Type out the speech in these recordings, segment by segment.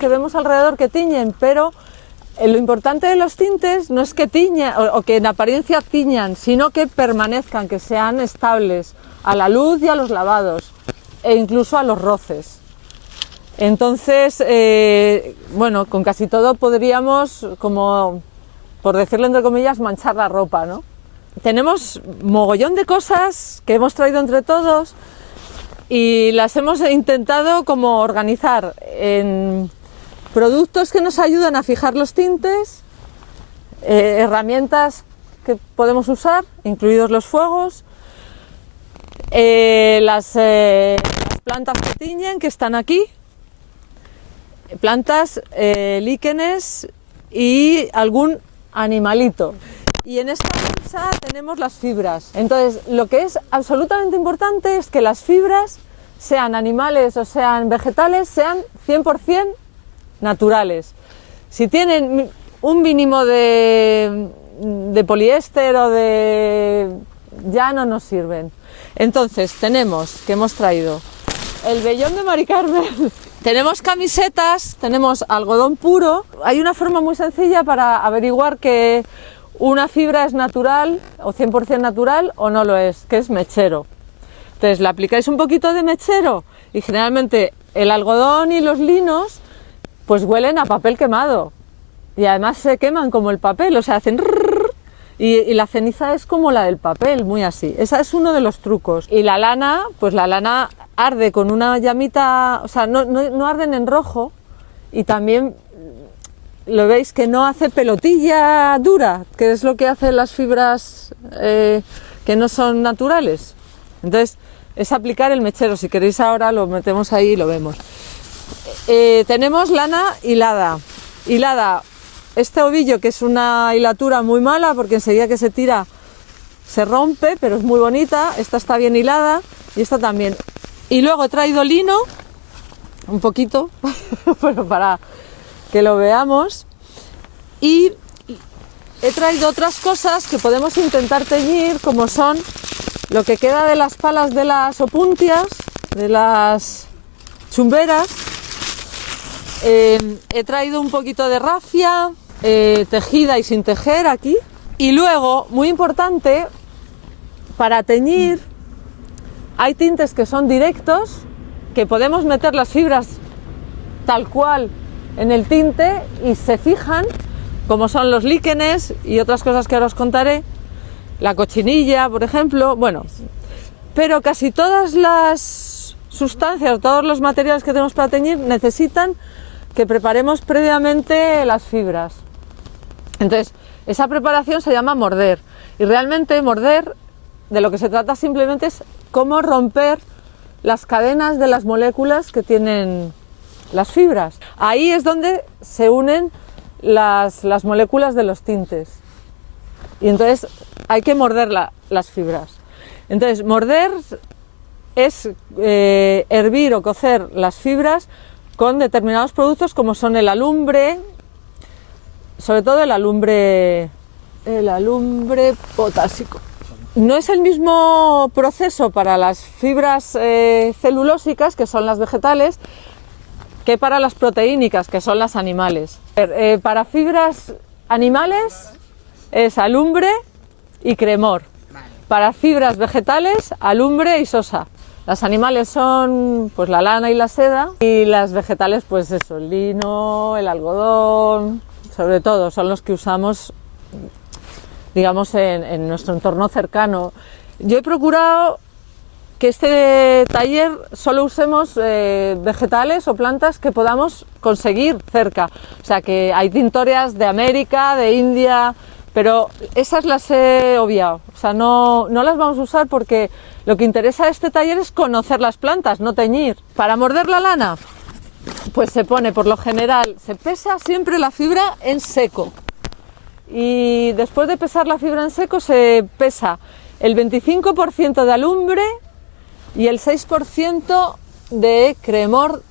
que vemos alrededor que tiñen, pero lo importante de los tintes no es que tiñan o que en apariencia tiñan, sino que permanezcan, que sean estables a la luz y a los lavados e incluso a los roces. Entonces, bueno, con casi todo podríamos, como por decirlo entre comillas, manchar la ropa, ¿no? Tenemos mogollón de cosas que hemos traído entre todos y las hemos intentado como organizar en productos que nos ayudan a fijar los tintes, herramientas que podemos usar, incluidos los fuegos, las plantas que tiñen, que están aquí, plantas, líquenes y algún animalito. Y en esta bolsa tenemos las fibras. Entonces, lo que es absolutamente importante es que las fibras, sean animales o sean vegetales, sean 100% naturales. Si tienen un mínimo de poliéster o de... ya no nos sirven. Entonces tenemos, que hemos traído el vellón de Mari Carmen, tenemos camisetas, tenemos algodón puro. Hay una forma muy sencilla para averiguar que una fibra es natural o 100% natural o no lo es, que es mechero. Entonces le aplicáis un poquito de mechero y generalmente el algodón y los linos pues huelen a papel quemado y además se queman como el papel, o sea, hacen rrr, y la ceniza es como la del papel, muy así. Ese es uno de los trucos. Y la lana, pues la lana arde con una llamita, o sea, no arden en rojo y también lo veis que no hace pelotilla dura, que es lo que hacen las fibras que no son naturales. Entonces es aplicar el mechero, si queréis ahora lo metemos ahí y lo vemos. Tenemos lana hilada, este ovillo que es una hilatura muy mala porque enseguida que se tira se rompe, pero es muy bonita, esta está bien hilada y esta también. Y luego he traído lino, un poquito, pero para que lo veamos, y he traído otras cosas que podemos intentar teñir, como son lo que queda de las palas de las opuntias, de las chumberas. He traído un poquito de rafia, tejida y sin tejer aquí. Y luego, muy importante, para teñir hay tintes que son directos, que podemos meter las fibras tal cual en el tinte y se fijan, como son los líquenes y otras cosas que ahora os contaré, la cochinilla, por ejemplo, bueno, pero casi todas las sustancias, todos los materiales que tenemos para teñir necesitan que preparemos previamente las fibras. Entonces, esa preparación se llama morder, y realmente morder, de lo que se trata simplemente es cómo romper las cadenas de las moléculas que tienen las fibras. Ahí es donde se unen las moléculas de los tintes. Y entonces hay que morder las fibras. Entonces, morder es hervir o cocer las fibras con determinados productos como son el alumbre, sobre todo el alumbre potásico. No es el mismo proceso para las fibras celulósicas, que son las vegetales, que para las proteínicas, que son las animales. Para fibras animales es alumbre y cremor. Para fibras vegetales, alumbre y sosa. Las animales son pues la lana y la seda, y las vegetales pues eso, el lino, el algodón, sobre todo son los que usamos, digamos, en nuestro entorno cercano. Yo he procurado que este taller solo usemos vegetales o plantas que podamos conseguir cerca. O sea, que hay tintorias de América, de India, pero esas las he obviado. O sea, no las vamos a usar porque lo que interesa de este taller es conocer las plantas, no teñir. Para morder la lana, pues se pone, por lo general, se pesa siempre la fibra en seco. Y después de pesar la fibra en seco se pesa el 25% de alumbre y el 6% de cremor,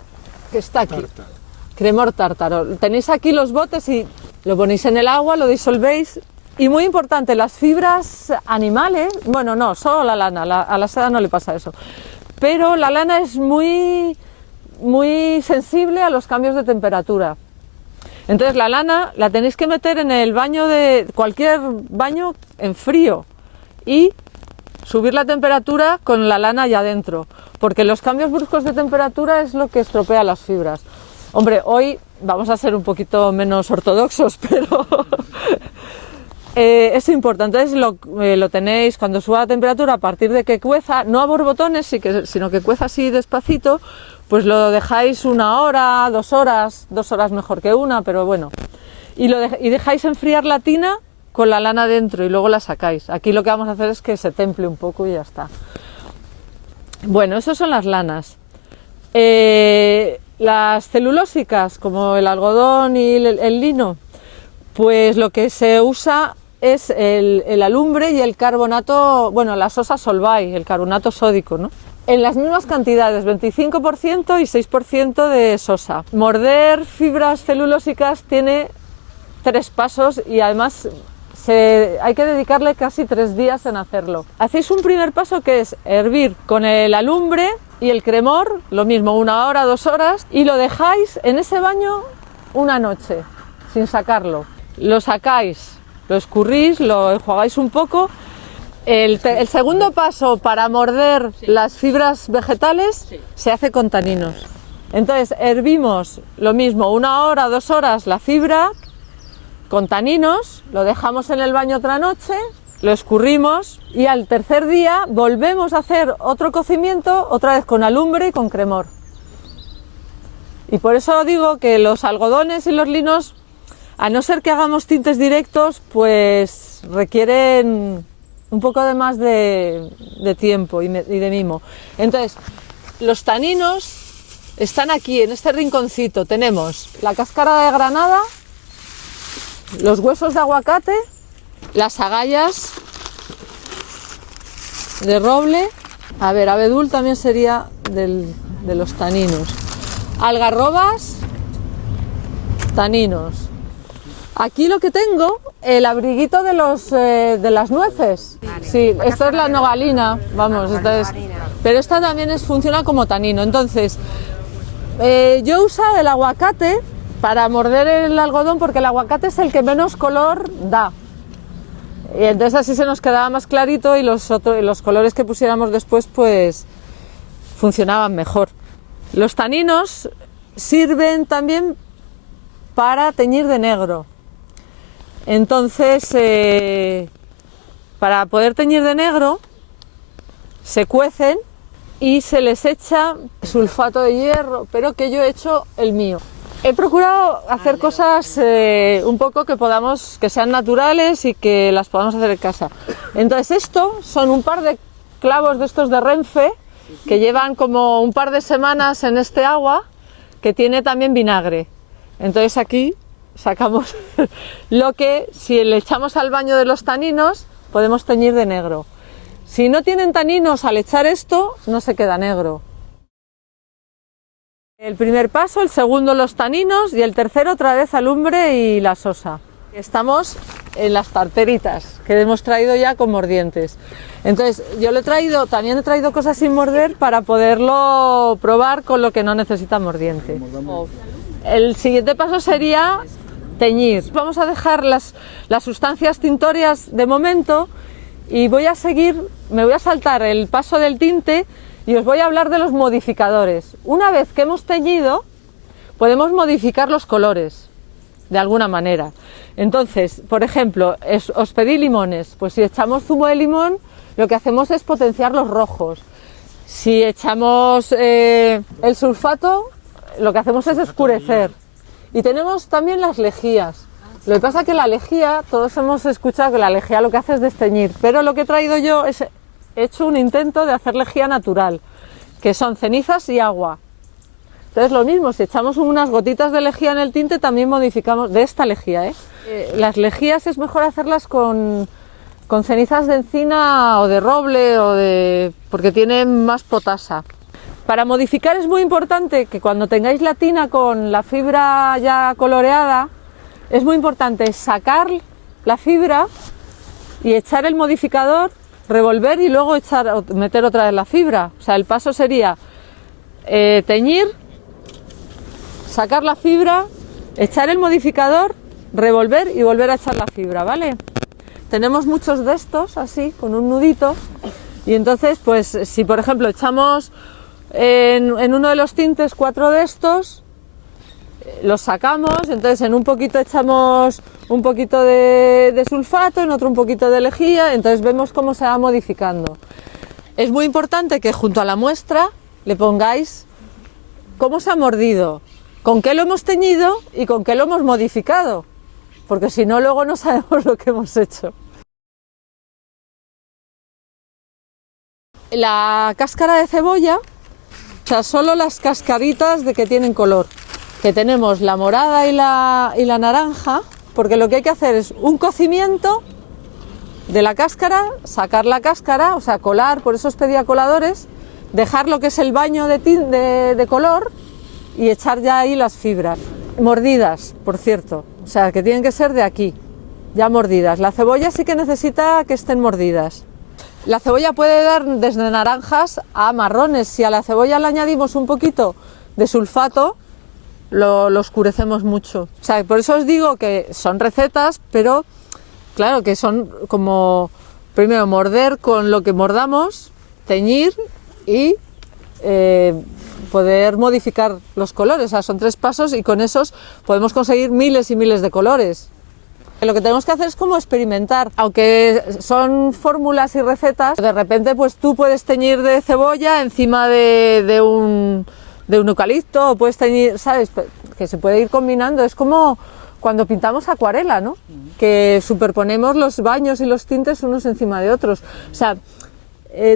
que está aquí. Tártaro. Cremor tártaro. Tenéis aquí los botes y lo ponéis en el agua, lo disolvéis. Y muy importante, las fibras animales, bueno, no, solo la lana, a la seda no le pasa eso. Pero la lana es muy muy sensible a los cambios de temperatura. Entonces la lana la tenéis que meter en el baño de cualquier baño en frío y subir la temperatura con la lana allá adentro, porque los cambios bruscos de temperatura es lo que estropea las fibras. Hombre, hoy vamos a ser un poquito menos ortodoxos, pero es importante. Entonces lo tenéis cuando suba la temperatura, a partir de que cueza, no a borbotones, sino que cueza así despacito, pues lo dejáis 1 hora, 2 horas, 2 horas mejor que una, pero bueno. Y dejáis enfriar la tina con la lana dentro y luego la sacáis. Aquí lo que vamos a hacer es que se temple un poco y ya está. Bueno, esas son las lanas. Las celulósicas, como el algodón y el lino, pues lo que se usa es el alumbre y el carbonato, bueno, la sosa Solvay, el carbonato sódico, ¿no? En las mismas cantidades, 25% y 6% de sosa. Morder fibras celulósicas tiene 3 pasos y además hay que dedicarle casi 3 días en hacerlo. Hacéis un primer paso que es hervir con el alumbre y el cremor, lo mismo, 1 hora, 2 horas, y lo dejáis en ese baño una noche, sin sacarlo. Lo sacáis, lo escurrís, lo enjuagáis un poco. El segundo paso para morder las fibras vegetales se hace con taninos. Entonces hervimos lo mismo, 1 hora, 2 horas la fibra con taninos, lo dejamos en el baño otra noche, lo escurrimos y al tercer día volvemos a hacer otro cocimiento, otra vez con alumbre y con cremor. Y por eso digo que los algodones y los linos, a no ser que hagamos tintes directos, pues requieren un poco de más de tiempo y de mimo. Entonces, los taninos están aquí, en este rinconcito. Tenemos la cáscara de granada, los huesos de aguacate, las agallas de roble, a ver, abedul también sería de los taninos, algarrobas, taninos. Aquí lo que tengo, el abriguito de las nueces. Sí, esto es la nogalina, vamos, pero esta también funciona como tanino. Entonces, yo usaba el aguacate para morder el algodón porque el aguacate es el que menos color da. Y entonces así se nos quedaba más clarito y los colores que pusiéramos después pues funcionaban mejor. Los taninos sirven también para teñir de negro. Entonces, para poder teñir de negro, se cuecen y se les echa sulfato de hierro, pero que yo he hecho el mío. He procurado hacer cosas un poco que sean naturales y que las podamos hacer en casa. Entonces esto son un par de clavos de estos de Renfe que llevan como un par de semanas en este agua que tiene también vinagre. Entonces aquí sacamos lo que si le echamos al baño de los taninos podemos teñir de negro. Si no tienen taninos, al echar esto no se queda negro. El primer paso, el segundo los taninos y el tercero otra vez alumbre y la sosa. Estamos en las tarteritas que hemos traído ya con mordientes. Entonces yo también he traído cosas sin morder para poderlo probar con lo que no necesita mordiente. El siguiente paso sería teñir. Vamos a dejar las sustancias tintorias de momento y me voy a saltar el paso del tinte y os voy a hablar de los modificadores. Una vez que hemos teñido, podemos modificar los colores de alguna manera. Entonces, por ejemplo, os pedí limones, pues si echamos zumo de limón, lo que hacemos es potenciar los rojos. Si echamos el sulfato, lo que hacemos es oscurecer. Y tenemos también las lejías. Lo que pasa es que la lejía, todos hemos escuchado que la lejía lo que hace es desteñir, pero lo que he traído yo es, he hecho un intento de hacer lejía natural, que son cenizas y agua. Entonces lo mismo, si echamos unas gotitas de lejía en el tinte, también modificamos, de esta lejía, las lejías es mejor hacerlas con cenizas de encina o de roble, porque tienen más potasa. Para modificar es muy importante que cuando tengáis la tina con la fibra ya coloreada, es muy importante sacar la fibra y echar el modificador, revolver y luego meter otra vez la fibra. O sea, el paso sería teñir, sacar la fibra, echar el modificador, revolver y volver a echar la fibra, ¿vale? Tenemos muchos de estos así, con un nudito, y entonces pues si por ejemplo echamos en uno de los tintes 4 de estos, los sacamos, entonces en un poquito echamos un poquito de sulfato, en otro un poquito de lejía, entonces vemos cómo se va modificando. Es muy importante que junto a la muestra le pongáis cómo se ha mordido, con qué lo hemos teñido y con qué lo hemos modificado, porque si no luego no sabemos lo que hemos hecho. La cáscara de cebolla, o sea, solo las cascaritas de que tienen color, que tenemos la morada y la naranja, porque lo que hay que hacer es un cocimiento de la cáscara, sacar la cáscara, o sea, colar, por eso os pedía coladores, dejar lo que es el baño de color y echar ya ahí las fibras. Mordidas, por cierto, o sea, que tienen que ser de aquí, ya mordidas. La cebolla sí que necesita que estén mordidas. La cebolla puede dar desde naranjas a marrones. Si a la cebolla le añadimos un poquito de sulfato, lo oscurecemos mucho. O sea, por eso os digo que son recetas, pero claro que son como, primero morder con lo que mordamos, teñir y poder modificar los colores. O sea, son 3 pasos y con esos podemos conseguir miles y miles de colores. Lo que tenemos que hacer es como experimentar, aunque son fórmulas y recetas, de repente pues tú puedes teñir de cebolla encima de un eucalipto, o puedes teñir, ¿sabes? Que se puede ir combinando, es como cuando pintamos acuarela, ¿no? Que superponemos los baños y los tintes unos encima de otros. O sea,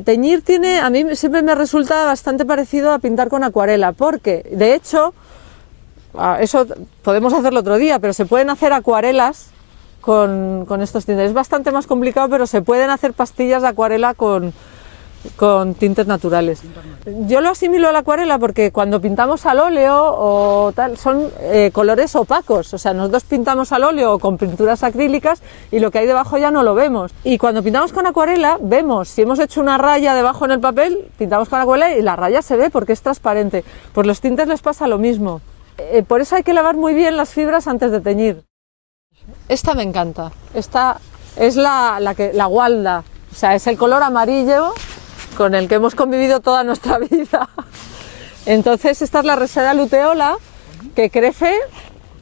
teñir a mí siempre me resulta bastante parecido a pintar con acuarela, porque de hecho, eso podemos hacerlo otro día, pero se pueden hacer acuarelas con estos tintes. Es bastante más complicado, pero se pueden hacer pastillas de acuarela con tintes naturales. Yo lo asimilo a la acuarela porque cuando pintamos al óleo o tal, son colores opacos, o sea, nosotros pintamos al óleo o con pinturas acrílicas y lo que hay debajo ya no lo vemos. Y cuando pintamos con acuarela, vemos, si hemos hecho una raya debajo en el papel, pintamos con acuarela y la raya se ve porque es transparente. Pues los tintes les pasa lo mismo. Por eso hay que lavar muy bien las fibras antes de teñir. Esta me encanta, esta es la gualda, o sea, es el color amarillo con el que hemos convivido toda nuestra vida. Entonces esta es la Reseda luteola, que crece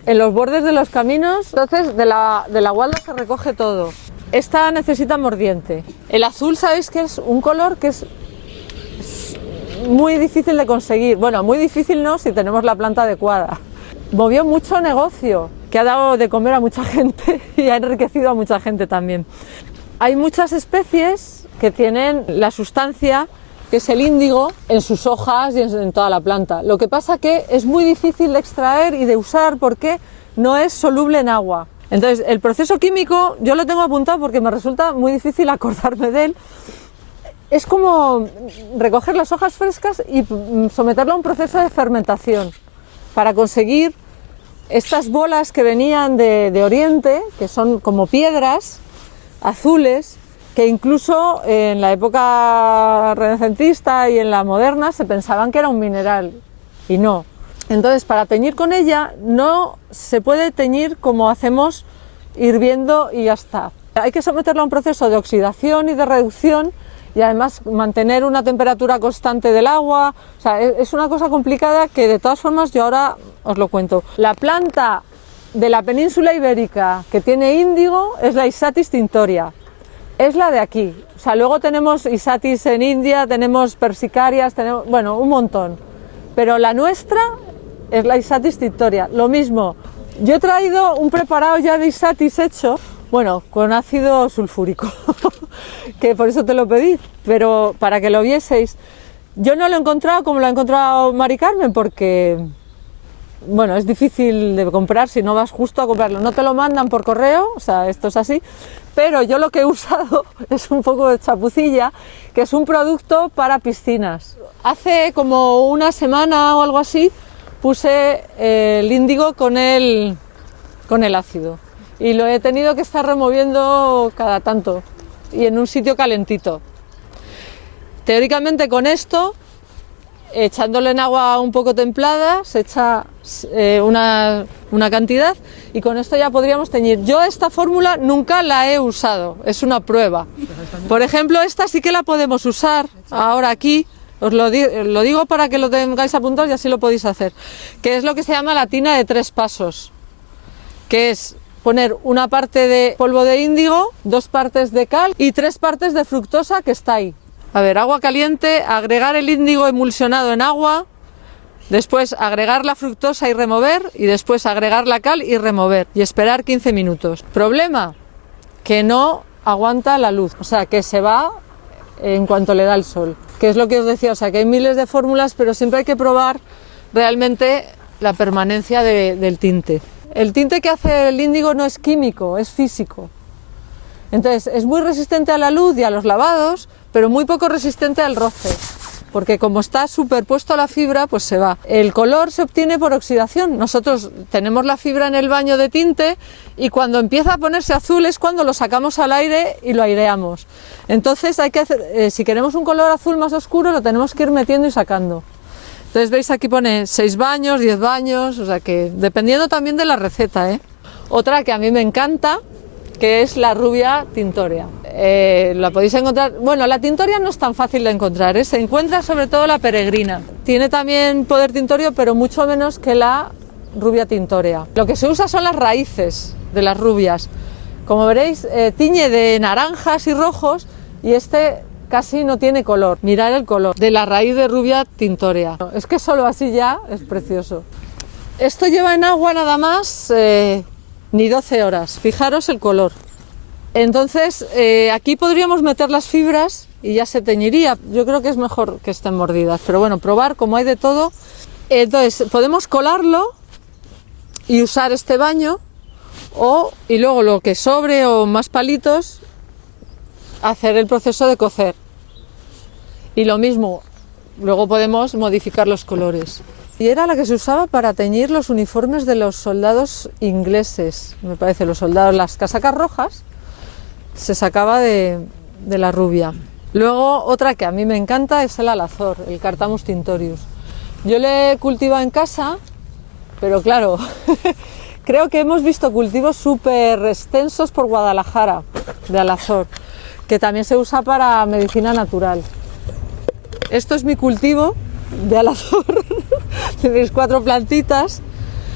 en los bordes de los caminos, entonces de la gualda se recoge todo. Esta necesita mordiente. El azul sabéis que es un color que es muy difícil de conseguir, bueno, muy difícil no si tenemos la planta adecuada. Movió mucho negocio, que ha dado de comer a mucha gente y ha enriquecido a mucha gente también. Hay muchas especies que tienen la sustancia que es el índigo en sus hojas y en toda la planta. Lo que pasa que es muy difícil de extraer y de usar porque no es soluble en agua. Entonces el proceso químico yo lo tengo apuntado porque me resulta muy difícil acordarme de él. Es como recoger las hojas frescas y someterlo a un proceso de fermentación para conseguir estas bolas que venían de Oriente, que son como piedras azules, que incluso en la época renacentista y en la moderna se pensaban que era un mineral, y no. Entonces, para teñir con ella no se puede teñir como hacemos hirviendo y ya está. Hay que someterla a un proceso de oxidación y de reducción y además mantener una temperatura constante del agua. O sea, es una cosa complicada que de todas formas yo ahora os lo cuento. La planta de la península ibérica que tiene índigo es la Isatis tinctoria, es la de aquí. O sea, luego tenemos Isatis en India, tenemos persicarias, tenemos, bueno, un montón, pero la nuestra es la Isatis tinctoria. Lo mismo, yo he traído un preparado ya de Isatis hecho, bueno, con ácido sulfúrico, que por eso te lo pedí, pero para que lo vieseis. Yo no lo he encontrado como lo ha encontrado Mari Carmen, porque bueno, es difícil de comprar si no vas justo a comprarlo. No te lo mandan por correo, o sea, esto es así, pero yo lo que he usado es un poco de chapucilla, que es un producto para piscinas. Hace como una semana o algo así puse el índigo con el ácido. Y lo he tenido que estar removiendo cada tanto y en un sitio calentito. Teóricamente con esto echándolo en agua un poco templada, se echa una cantidad y con esto ya podríamos teñir. Yo esta fórmula nunca la he usado, es una prueba. Por ejemplo, esta sí que la podemos usar ahora aquí, os lo digo para que lo tengáis apuntado y así lo podéis hacer, que es lo que se llama la tina de 3 pasos, que es poner una parte de polvo de índigo, 2 partes de cal y 3 partes de fructosa que está ahí. A ver, agua caliente, agregar el índigo emulsionado en agua, después agregar la fructosa y remover, y después agregar la cal y remover, y esperar 15 minutos. Problema, que no aguanta la luz, o sea, que se va en cuanto le da el sol. Que es lo que os decía, o sea, que hay miles de fórmulas, pero siempre hay que probar realmente la permanencia del tinte. El tinte que hace el índigo no es químico, es físico. Entonces, es muy resistente a la luz y a los lavados, pero muy poco resistente al roce, porque como está superpuesto a la fibra, pues se va. El color se obtiene por oxidación. Nosotros tenemos la fibra en el baño de tinte y cuando empieza a ponerse azul es cuando lo sacamos al aire y lo aireamos. Entonces hay que hacer, si queremos un color azul más oscuro, lo tenemos que ir metiendo y sacando. Entonces veis aquí pone 6 baños, 10 baños, o sea que dependiendo también de la receta, ¿eh? Otra que a mí me encanta, que es la rubia tintorea. La podéis encontrar, bueno, la tintorea no es tan fácil de encontrar, ¿eh? Se encuentra sobre todo la peregrina. Tiene también poder tintorio, pero mucho menos que la rubia tintorea. Lo que se usa son las raíces de las rubias. Como veréis, tiñe de naranjas y rojos y este casi no tiene color. Mirad el color de la raíz de rubia tintorea. Es que solo así ya es precioso. Esto lleva en agua nada más ni 12 horas. Fijaros el color. Entonces aquí podríamos meter las fibras y ya se teñiría. Yo creo que es mejor que estén mordidas, pero bueno, probar como hay de todo. Entonces podemos colarlo y usar este baño y luego lo que sobre o más palitos hacer el proceso de cocer. Y lo mismo, luego podemos modificar los colores. Y era la que se usaba para teñir los uniformes de los soldados ingleses, me parece, los soldados, las casacas rojas, se sacaba de la rubia. Luego otra que a mí me encanta es el alazor, el Cartamus tintorius. Yo le he cultivado en casa, pero claro, creo que hemos visto cultivos súper extensos por Guadalajara de alazor, que también se usa para medicina natural. Esto es mi cultivo de alazor. Tenéis 4 plantitas.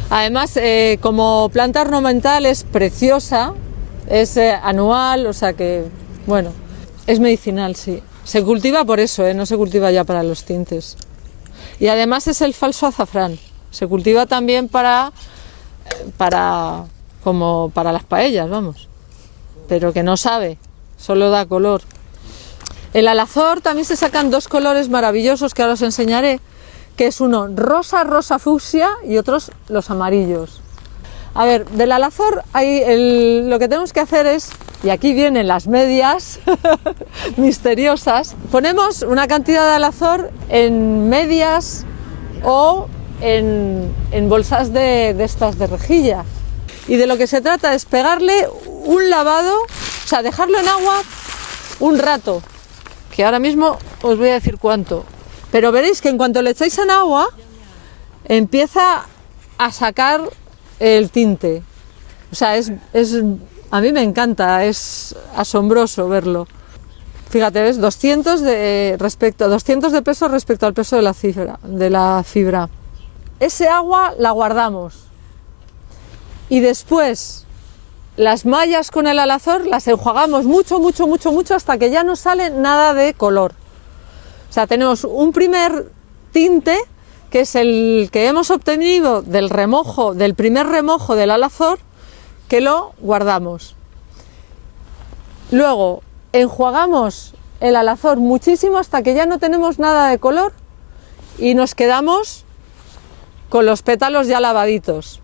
Además, como planta ornamental es preciosa, es anual, o sea que, bueno, es medicinal, sí. Se cultiva por eso, no se cultiva ya para los tintes. Y además es el falso azafrán. Se cultiva también como para las paellas, vamos. Pero que no sabe, solo da color. El alazor también se sacan 2 colores maravillosos que ahora os enseñaré, que es uno rosa fucsia y otros los amarillos. A ver, del alazor lo que tenemos que hacer es, y aquí vienen las medias misteriosas, ponemos una cantidad de alazor en medias o en bolsas de estas de rejilla. Y de lo que se trata es pegarle un lavado, o sea, dejarlo en agua un rato, que ahora mismo os voy a decir cuánto. Pero veréis que en cuanto le echáis en agua, empieza a sacar el tinte. O sea, a mí me encanta, es asombroso verlo. Fíjate, ¿ves? 200 de peso respecto al peso de la fibra. Ese agua la guardamos. Y después las mallas con el alazor las enjuagamos mucho hasta que ya no sale nada de color. O sea, tenemos un primer tinte que es el que hemos obtenido del primer remojo del alazor, que lo guardamos. Luego enjuagamos el alazor muchísimo hasta que ya no tenemos nada de color y nos quedamos con los pétalos ya lavaditos.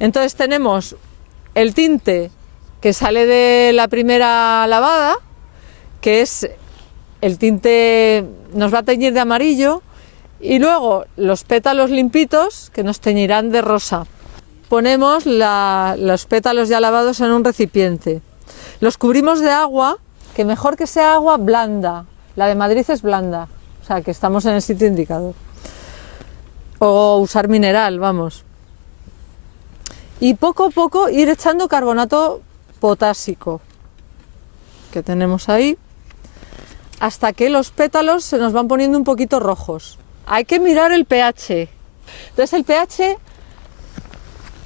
Entonces tenemos el tinte que sale de la primera lavada, que es el tinte, nos va a teñir de amarillo, y luego los pétalos limpitos que nos teñirán de rosa. Ponemos los pétalos ya lavados en un recipiente. Los cubrimos de agua, que mejor que sea agua blanda. La de Madrid es blanda, o sea que estamos en el sitio indicado. o usar mineral, vamos. Y poco a poco ir echando carbonato potásico, que tenemos ahí, hasta que los pétalos se nos van poniendo un poquito rojos. Hay que mirar el pH. Entonces el pH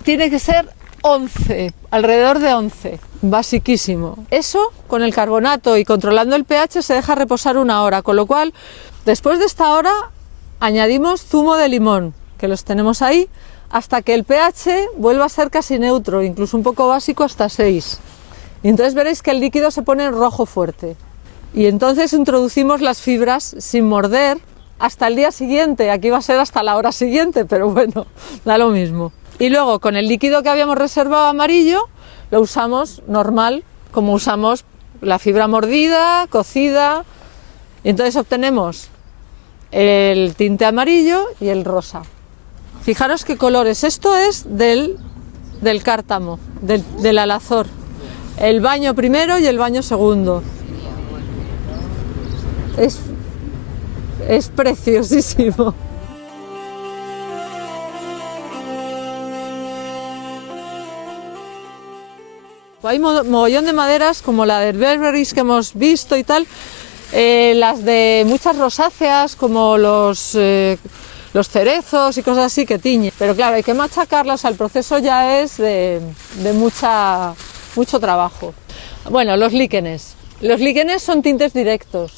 tiene que ser 11, alrededor de 11, basiquísimo. Eso, con el carbonato y controlando el pH, se deja reposar 1 hora, con lo cual, después de esta hora, añadimos zumo de limón, que los tenemos ahí, hasta que el pH vuelva a ser casi neutro, incluso un poco básico, hasta 6. Y entonces veréis que el líquido se pone rojo fuerte. Y entonces introducimos las fibras sin morder hasta el día siguiente. Aquí va a ser hasta la hora siguiente, pero bueno, da lo mismo. Y luego con el líquido que habíamos reservado amarillo, lo usamos normal, como usamos la fibra mordida, cocida. Y entonces obtenemos el tinte amarillo y el rosa. Fijaros qué colores. Esto es del cártamo, del alazor. El baño primero y el baño segundo. Es preciosísimo. Hay mogollón de maderas como la de Berberis que hemos visto y tal, las de muchas rosáceas como los cerezos y cosas así que tiñen, pero claro, hay que machacarlas, el proceso ya es de mucho trabajo. Bueno, los líquenes. Los líquenes son tintes directos,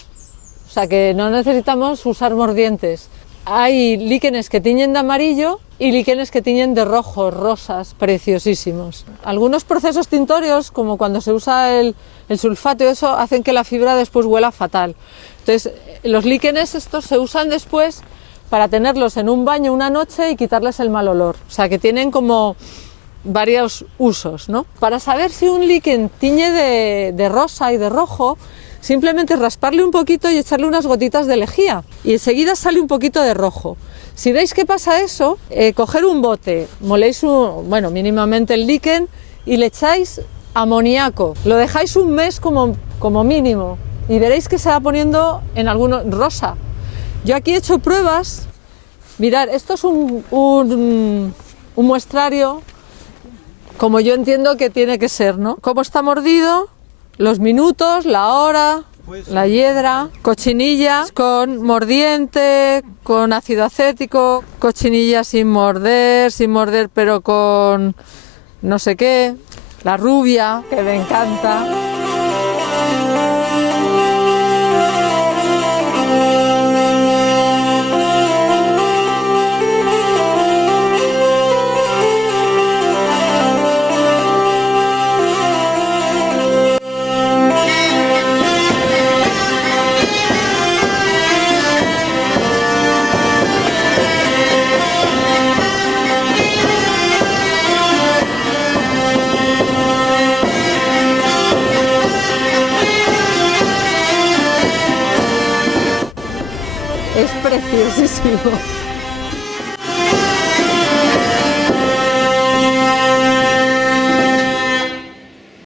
o sea que no necesitamos usar mordientes. Hay líquenes que tiñen de amarillo y líquenes que tiñen de rojo, rosas, preciosísimos. Algunos procesos tintorios, como cuando se usa el sulfato y eso, hacen que la fibra después huela fatal. Entonces, los líquenes estos se usan después para tenerlos en un baño una noche y quitarles el mal olor. O sea, que tienen como varios usos, ¿no? Para saber si un líquen tiñe de rosa y de rojo, simplemente rasparle un poquito y echarle unas gotitas de lejía y enseguida sale un poquito de rojo. Si veis que pasa eso, coger un bote, moléis mínimamente el líquen y le echáis amoníaco. Lo dejáis un mes como mínimo y veréis que se va poniendo en algunos rosa. Yo aquí he hecho pruebas. Mirad, esto es un muestrario como yo entiendo que tiene que ser, ¿no? Cómo está mordido, los minutos, la hora, la hiedra, cochinillas con mordiente, con ácido acético, cochinilla sin morder pero con no sé qué, la rubia, que me encanta. Es preciosísimo.